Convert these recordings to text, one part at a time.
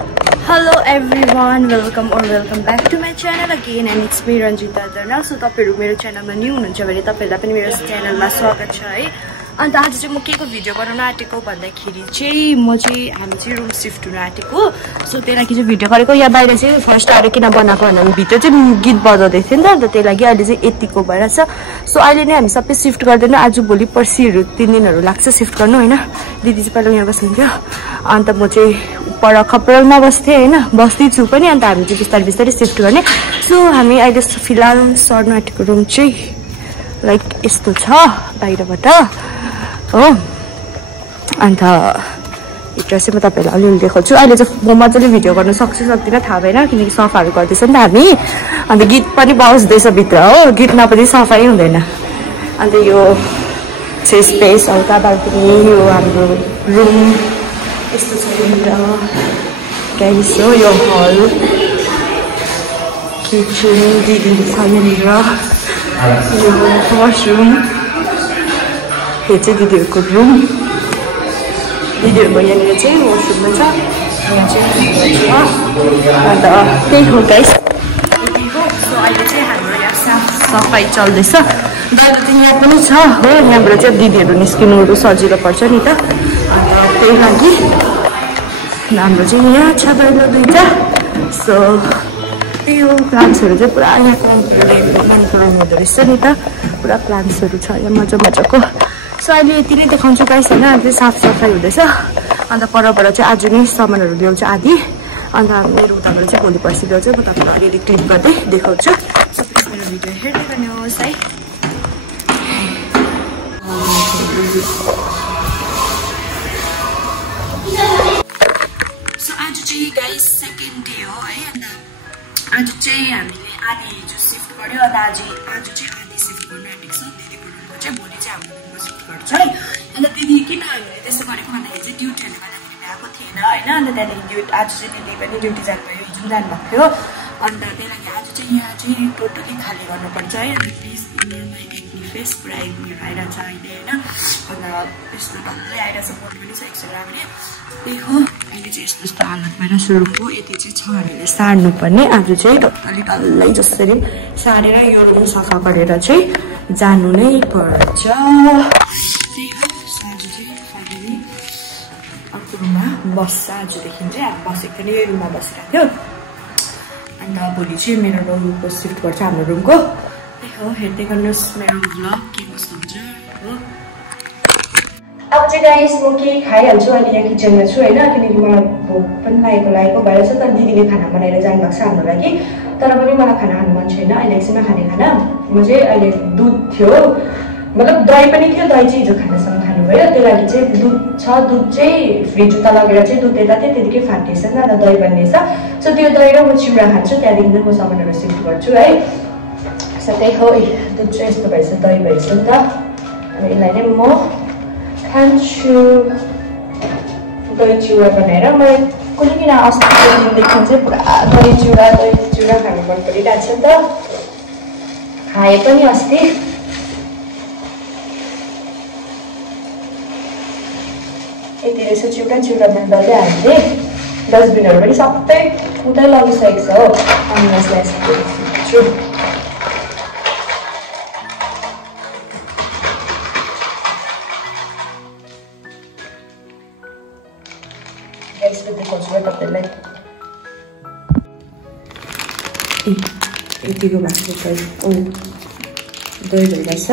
Hello everyone, welcome back to my channel again, and it's me Ranjita Darna. So तपाईहरु मेरो च्यानलमा new हुनुहुन्छ भने तपाईहरुलाई पनि मेरो च्यानलमा स्वागत छ है। अनि आज चाहिँ म केको भिडियो बनाउन आटेको भन्दाखेरि चाहिँ हामी चाहिँ रुम शिफ्ट हुन आटेको। सो त्यही लागि चाहिँ भिडियो गरेको। यहाँ बाहिर चाहिँ फर्स्ट आएर किन बनाएको भन्दा भित्र चाहिँ गीत बजाउँदै थियो नि त, त्यही लागि अहिले चाहिँ यतिको भइरहेछ। सो अहिले नै हामी सबै शिफ्ट गर्दैन, आज भोलि पर्सिहरु 3 दिनहरु लाग्छ शिफ्ट गर्नु हैन। दिदी चाहिँ पहिला यहाँ बस्नुहुन्थ्यो, अन्त म चाहिँ पर खपरलमा बस्थे हैन, बस्दै छु पनि। अन्त हामी चाहिँ बिस्तारै बिस्तारै शिफ्ट गर्ने। सो हामी अहिले फिलहाल सर्नु आटेको रुम चाहिँ लाइक यस्तो छ बाहिरबाट हो। अन्त भित्र चाहिँ म तपाईहरुलाई अलिअलि देखाउँछु। अहिले चाहिँ म मजाले भिडियो गर्न सक्छु सक्दिनँ थाहा भएन, किनकि सफाहरू गर्दैछ नि त हामी। अन्त गीत पनि बाउस्दैछ भित्र हो, गीत नपछि सफाइ हुँदैन। अन्त यो चाहिँ स्पेस हल्का बाल्कनी, यो हाम्रो रुम यस्तो छ। गाइस हो यो हल, किचन दिदी छ यहाँनिर, यो वासरुम, यो चाहिँ दिदीहरूको रुम। दिदीहरूको यहाँनिर चाहिँ वासरुम छ, यहाँ चाहिँ अन्त त्यही हो गाइस, यति हो। सो अहिले चाहिँ हाम्रो यहाँ साफ सफाइ चल्दैछ। बाहिर चाहिँ यहाँ पनि छ हो, यहाँबाट चाहिँ दिदीहरू निस्किनुहरू सजिलो पर्छ नि त। अन्त त्यही लागि हाम्रो चाहिँ यहाँ छ बाहिर दुईटा। सो त्यही हो, प्लान्ट्सहरू चाहिँ पुरा यहाँको मन पराउनु हुँदो रहेछ नि त, पुरा प्लान्ट्सहरू छ यहाँ मजा मजाको। सो अहिले यति नै देखाउँछु गाइस होइन। अहिले साफ सफाइ हुँदैछ। अन्त परबाट चाहिँ आज नै सामानहरू ल्याउँछ आदि। अन्त मेरो उताबाट चाहिँ भोलि पर्सि ल्याउँछ। म तपाईँलाई अलिअलि क्लिप गर्दै देखाउँछु। सो प्लिज मेरो भिडियो हेर्दै गर्नुहोस् है। सो आज चाहिँ गाइस सेकेन्ड डे हो है। अन्त आज चाहिँ हामीले आधी हिजो शिफ्ट गर्यो, अन्त आज चाहिँ आधी शिफ्ट गर्नु आँटेको छ। दिदीको रुमको चाहिँ भोलि चाहिँ हाम्रो रुममा शिफ्ट गर्छ है। अन्त दिदी किन हामीले त्यसो गरेको भन्दाखेरि चाहिँ ड्युटीहरूले गर्दाखेरि भ्याएको थिएन होइन। अन्त त्यहाँदेखि आज चाहिँ दिदी पनि ड्युटी जानुभयो, हिजो जानुभएको थियो। अन्त त्यही लागि आज चाहिँ यहाँ चाहिँ टोटली खाली गर्नुपर्छ है। अन्त प्लिज उनीहरूलाई एक्नी फेस पुरा एक्नी आइरहेको छ अहिले होइन। अन्त यस्तो डल्लै आइरहेको छ, बोल्नु पनि छ एकछिन राख्ने। त्यही हो, अहिले चाहिँ यस्तो यस्तो हालत भइरहेको छ रुमको। यति चाहिँ छ हामीले सार्नुपर्ने। आज चाहिँ टोटली डल्लै जसरी सारेर यो रुम सफा गरेर चाहिँ जानु नै पर्छ। त्यही हो, आज चाहिँ फाइनली अर्को रुममा बस्छ। आजदेखि चाहिँ अब बसेको पनि यही रुममा बसिरहेको थियो। अन्त भोलि चाहिँ मेरो रुमको शिफ्ट गर्छ हाम्रो रुमको। त्यही हो, हेर्दै गर्नुहोस् मेरो भ्लग के कस्तो हुन्छ हो। अब चाहिँ गाइस म केही खाइहाल्छु। अहिले यहाँ किचनमा छु होइन, किनकि मलाई भोक पनि लागेको भएर छ। तर दिदीले खाना बनाएर जानुभएको छ हाम्रो लागि, तर पनि मलाई खाना खानु मन छैन अहिले एकछिनमा खाने खाना। म चाहिँ अहिले दुध थियो, मतलब दही पनि थियो, दही चाहिँ हिजो खानासँग खानुभयो। त्यही लागि चाहिँ दुध छ, दुध चाहिँ फ्रिज उता लगेर चाहिँ दुध यता थियो, त्यतिकै फाटिएछ नि त, दही बनिएछ। सो त्यो दही र म चिउरा खान्छु, त्यहाँदेखि चाहिँ म सामानहरू शिफ्ट गर्छु है। सो त्यही हो, दुध चाहिँ यस्तो भएछ, दही भएछ नि त। अनि यसलाई नै म खान्छु दही चिउरा बनाएर। मलाई कुनै किन अस्तिको दिनदेखि चाहिँ पुरा दही चिउरा खानु मन परिरहेको छ नि त, खाएँ पनि अस्ति। यति रहेछ चिउरा बनाउँदै हामीले डस्टबिनहरू पनि सबै उतै लगिसकेको छ हो। अनि यसलाई यस्तो यस्तो देखाउँछु है तपाईँलाई। यतिको भएको दही दही भइरहेछ।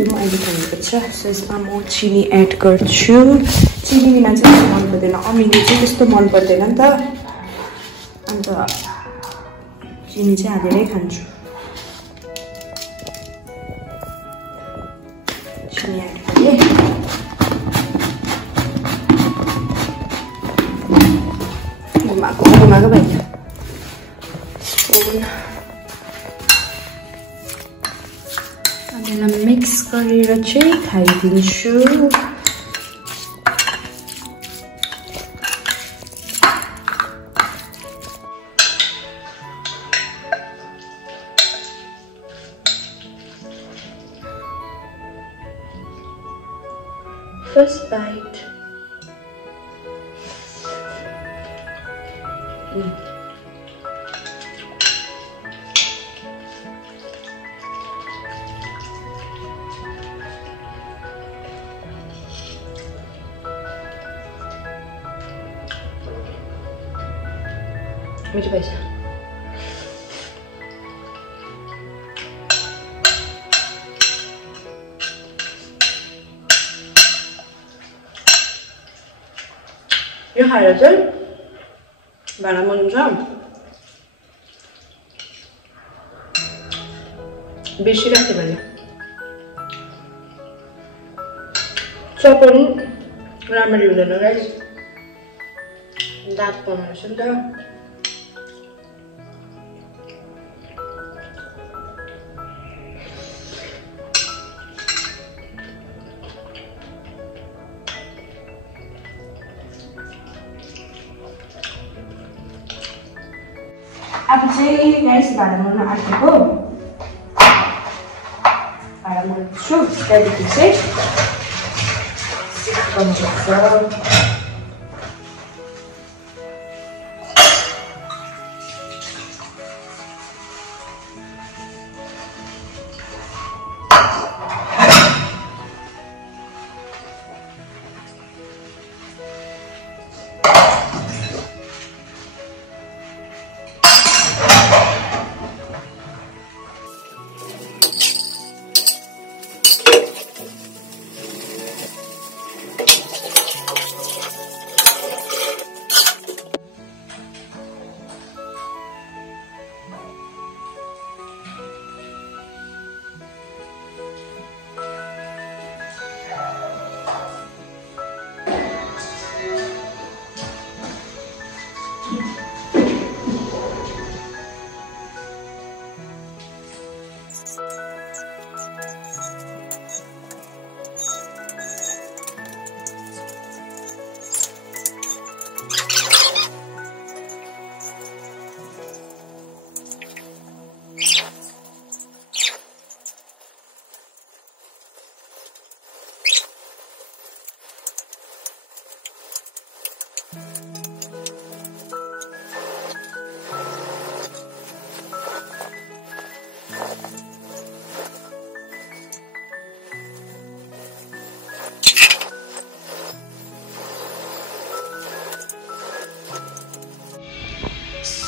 म अहिले खानुपर्छ। सो यसमा म चिनी एड गर्छु। चिनी बिना चाहिँ मन पर्दैन, अमिलो चाहिँ त्यस्तो मन पर्दैन नि त। अन्त चिनी चाहिँ हालेरै खान्छु। चिनी एड गरेँ। घुमाएको भयो स्पुन। यसलाई मिक्स गरेर चाहिँ खाइदिन्छु। First bite. मिठो भएछ। यो खाएर चाहिँ भाँडा मोल्नु छ। बिर्सिरहेको भने चप पनि राम्ररी हुँदैन गाइस, दाँत बनाउँछ नि त। अब चाहिँ गाइस भाँडा मोल्न आँटेको, भाँडा मोल्छु, त्यहाँदेखि चाहिँ सिफ्ट गर्नुपर्छ।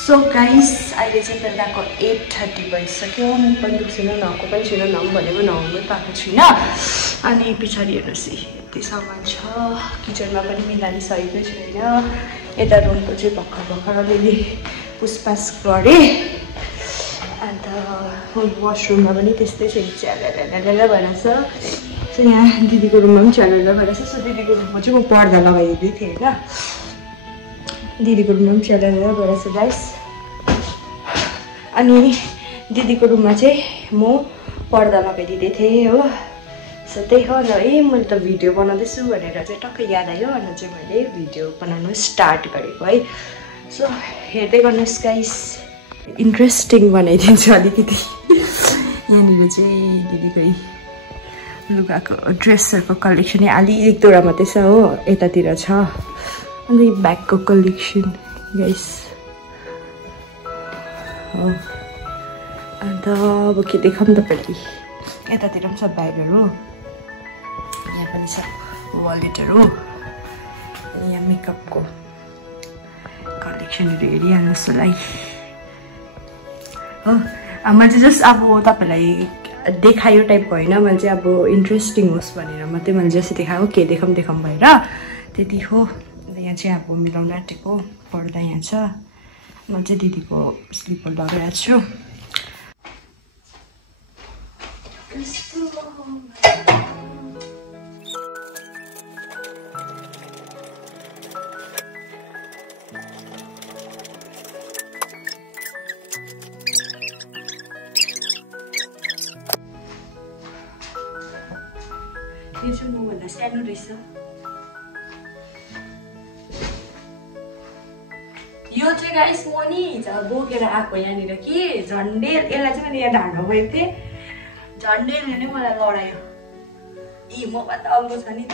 सो गाइस अहिले चाहिँ बेलुकाको 8:30 भइसक्यो। म पनि दुख्छिनँ, नुहाएको पनि छुइनँ, नुहाउँ भनेको नुहाउनै पाएको छुइनँ। अनि पछाडि हेर्नुहोस् यति सामान छ, किचनमा पनि मिलाइसकेकै छैन। यता रुमको चाहिँ भर्खर अलिअलि पुसपास गरेँ। अन्त वासरुममा पनि त्यस्तै छ, च्यालेर भइरहेछ। सो यहाँ दिदीको रुममा पनि च्यालेर भइरहेछ। सो दिदीको रुममा चाहिँ म पर्दा लगाइदिँदै थिएँ होइन, दिदीको रुममा पनि च्यालेर भइरहेछ गाइस। अनि दिदीको रुममा चाहिँ म पर्दा लगाइदिँदै थिएँ हो। सो त्यही हो न, मैले त भिडियो बनाउँदैछु भनेर चाहिँ टक्कै याद आयो, अनि चाहिँ मैले भिडियो बनाउनु स्टार्ट गरेको है। सो हेर्दै गर्नुहोस् गाइस, इन्ट्रेस्टिङ बनाइदिन्छु अलिकति। यहाँनिर चाहिँ दिदीकै लुगाको ड्रेसहरूको कलेक्सनै अलि 1-2 मात्रै छ हो, यतातिर छ। अनि ब्यागको कलेक्सन गाइस हो। अन्त अब के देखाउँ तपाईँले, यतातिर पनि छ ब्यागहरू, यहाँ पनि छ वालेटहरू, यहाँ मेकअपको कलेक्सनहरू हेरिहाल्नुहोस् होला है हो। मैले चाहिँ जस्ट अब तपाईँलाई देखायो टाइपको होइन, मैले चाहिँ अब इन्ट्रेस्टिङ होस् भनेर मात्रै मैले जस्तै देखाएको, के देखाउँ भएर त्यति हो। यहाँ चाहिँ अब मिलाउन आँटेको पर्दा यहाँ छ। म चाहिँ दिदीको स्लिपर लगाइरहेको छु। यो चाहिँ मभन्दा सानो रहेछ। यो चाहिँ गाइस म नि हिजो बोकेर आएको यहाँनिर कि झन्डै, यसलाई चाहिँ मैले यहाँ ढाड्न गएको थिएँ, झन्डैले नै मलाई लडायो। मभन्दा अग्लो छ नि त।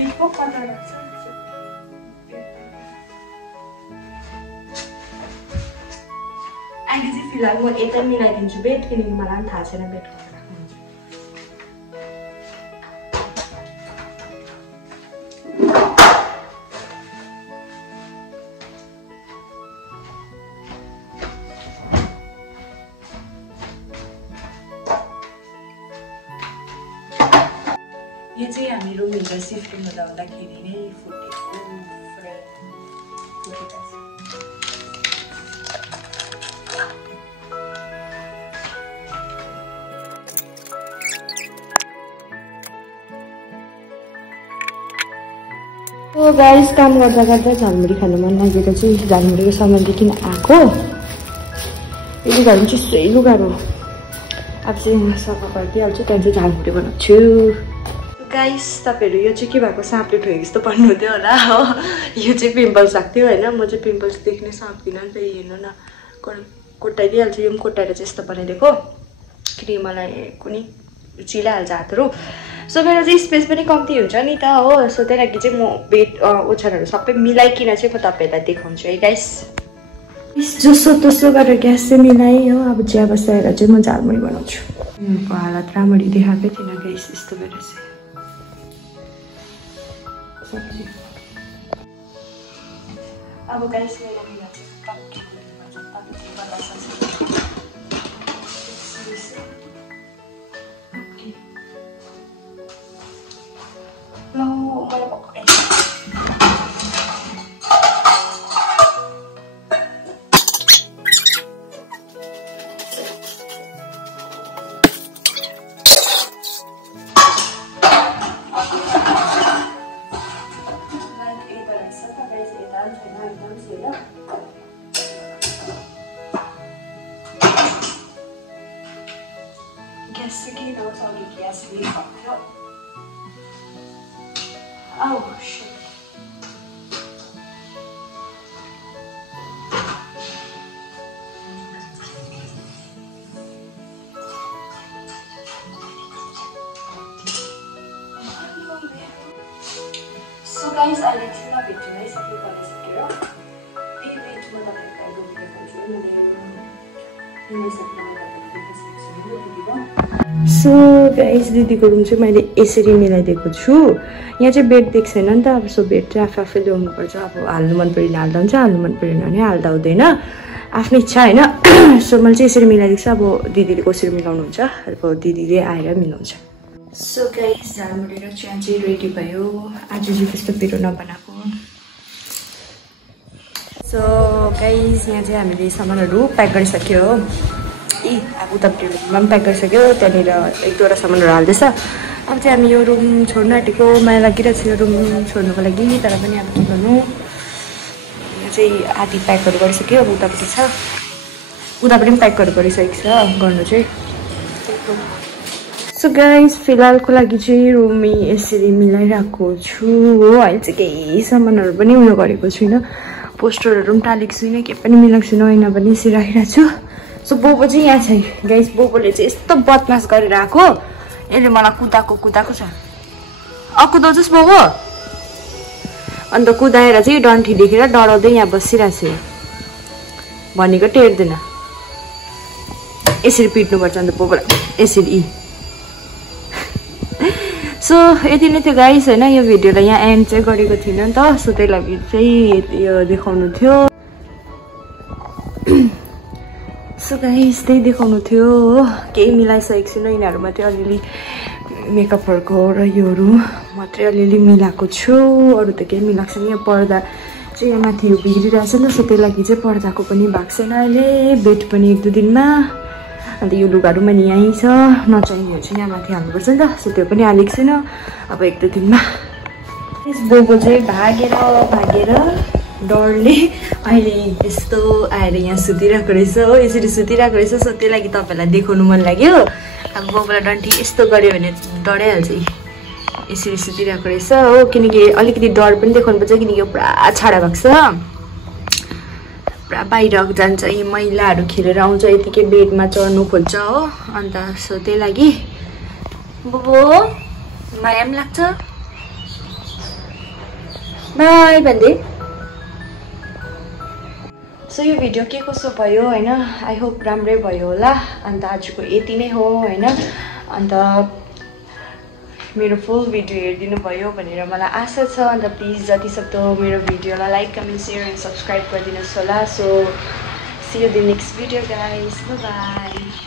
बेडको कलर लाग्छ अहिले चाहिँ फिलहाल म यतै मिलाइदिन्छु बेड किनकि मलाई पनि थाहा छैन बेड कलर राख्नुहुन्छ यो चाहिँ हामी रुम भित्र सिफ्टिङ हुँदाखेरि नै फुटेको फ्रेम फुटेको छ तो गाइस काम गर्दा गर्दा झालमुरी खानु मन लागेर चाहिँ झालमुरीको सामान लिन आएको यो लुगाहरू चाहिँ सही लुगाहरू अब चाहिँ सफा गरिदिइहाल्छु त्यहाँदेखि झालमुरी बनाउँछु गाइस तपाईँहरू यो चाहिँ के भएको साँपले ठोकेको जस्तो पर्नुहुन्थ्यो होला हो यो चाहिँ पिम्पल्स आएको थियो होइन म चाहिँ पिम्पल्स देख्नै सक्दिनँ नि त हेर्नु न कोट्टाइदिइहाल्छु यो पनि कोट्टाएर चाहिँ यस्तो बनाइदिएको किनकि मलाई कुनै चिलाइहाल्छ हातहरू सो मेरो चाहिँ स्पेस पनि कम्ती हुन्छ नि त हो सो त्यही लागि चाहिँ म बेड ओछ्यानहरू सबै मिलाइकन चाहिँ म तपाईँहरूलाई देखाउँछु है गाइस जसो तसो गरेर ग्यास चाहिँ मिलाएँ हो अब चिया बसाएर चाहिँ म झालमुरी बनाउँछु उनीहरूको हालत राम्ररी देखाएकै थिएन गाइस यस्तो गरेर चाहिँ अब गाइस मेरो मिला चाहिँ कम्ती गर्नुपर्छ तपाईँ गर्दा सक्छ No, मलाई पक्कै ग्यास चाहिँ के नहोस् अघि ग्यास लिक भएको थियो Oh shit. So guys, अहिले चाहिँ भेट्नै सबै गरिसकेर यही भेटमा तपाईँलाई रुम देखाउँछु सो गाइस दिदीको रुम चाहिँ मैले यसरी मिलाइदिएको छु यहाँ चाहिँ बेड देख्छ छैन नि त अब सो बेड चाहिँ आफै आफै ल्याउनुपर्छ अब हाल्नु मन परेन हाल्दा हुन्छ हाल्नु मन परेन भने हाल्दा हुँदैन आफ्नो इच्छा होइन सो मैले चाहिँ यसरी मिलाइदिएको छु अब दिदीले कसरी मिलाउनुहुन्छ अब दिदीले आएर मिलाउँछ सो गाइस झालमुरी र चिया चाहिँ रेडी भयो आज चाहिँ त्यस्तो पिरो नबनाएको सो गाइस यहाँ चाहिँ हामीले सामानहरू प्याक गरिसक्यो हो अब उतापट्टि रुममा पनि प्याक गरिसक्यो त्यहाँनिर एक दुईवटा सामानहरू हाल्दैछ अब चाहिँ हामी यो रुम छोड्नु आँटेको माया लागिरहेको छ यो रुम छोड्नुको लागि तर पनि अब के गर्नु यहाँ चाहिँ आधी प्याकहरू गरिसक्यो अब उतापट्टि छ उतापट्टि पनि प्याकहरू गरिसकेको छ गर्नु चाहिँ सो गाइस फिलहालको लागि चाहिँ रुम यसरी मिलाइरहेको छु हो अहिले चाहिँ केही सामानहरू पनि उयो गरेको छुइनँ पोस्टरहरू पनि टालेको छुइनँ केही पनि मिलाएको छुइनँ ऐना पनि यसरी राखिरहेको छु सो बोबो चाहिँ यहाँ छ गाइस बोबोले चाहिँ यस्तो बदमास गरेर आएको यसले मलाई कुदाएको छ कुदाउँछस् बोबो अन्त कुदाएर चाहिँ डन्ठी देखेर डराउँदै यहाँ बसिरहेको छु भनेको टेर्दैन यसरी पिट्नुपर्छ अन्त बोबोलाई यसरी सो यति नै थियो गाइस होइन यो भिडियोलाई यहाँ एन्ड चाहिँ गरेको थिइनँ नि त सो त्यही लागि चाहिँ यो देखाउनु थियो सो गाइस त्यही देखाउनु थियो हो केही मिलाइसकेको छुइनँ यिनीहरू मात्रै अलिअलि मेकअपहरूको र योहरू मात्रै अलिअलि मिलाएको छु अरू त केही मिलाएको छैन यहाँ पर्दा चाहिँ यहाँ माथि बिग्रिरहेछ नि त सो त्यही लागि चाहिँ पर्दाको पनि भएको छैन अहिले बेड पनि एक दुई दिनमा अन्त यो लुगाहरू पनि यहीँ छ नचाहिनेहरू चाहिँ यहाँ माथि हाल्नुपर्छ नि त सो त्यो पनि हालेको छैन अब एक दुई दिनमा बोबो चाहिँ भागेर डरले अहिले यस्तो आएर यहाँ सुतिरहेको रहेछ हो यसरी सुतिरहेको रहेछ सो त्यही लागि तपाईँलाई देखाउनु मन लाग्यो अब बोबोलाई डन्ठी यस्तो गऱ्यो भने डराइहाल्छ यसरी सुतिरहेको रहेछ हो किनकि अलिकति डर पनि देखाउनुपर्छ किनकि पुरा छाडा भएको छ पुरा बाहिर जान्छ यी मैलाहरू खेलेर आउँछ यतिकै बेडमा चढ्नु खोज्छ हो अन्त सो त्यही लागि बोबो माया पनि लाग्छ बाई भन्दै। सो यो भिडियो के कसो भयो हैन, आई होप राम्रै भयो होला। अन्त आजको यति नै हो हैन। अन्त मेरो फुल भिडियो हेरिदिनु भयो भनेर मलाई आशा छ। अन्त प्लिज जतिसक्दो मेरो भिडियोलाई like comment share and subscribe गरिदिनुहोस् होला। So see you the next video guys, bye by.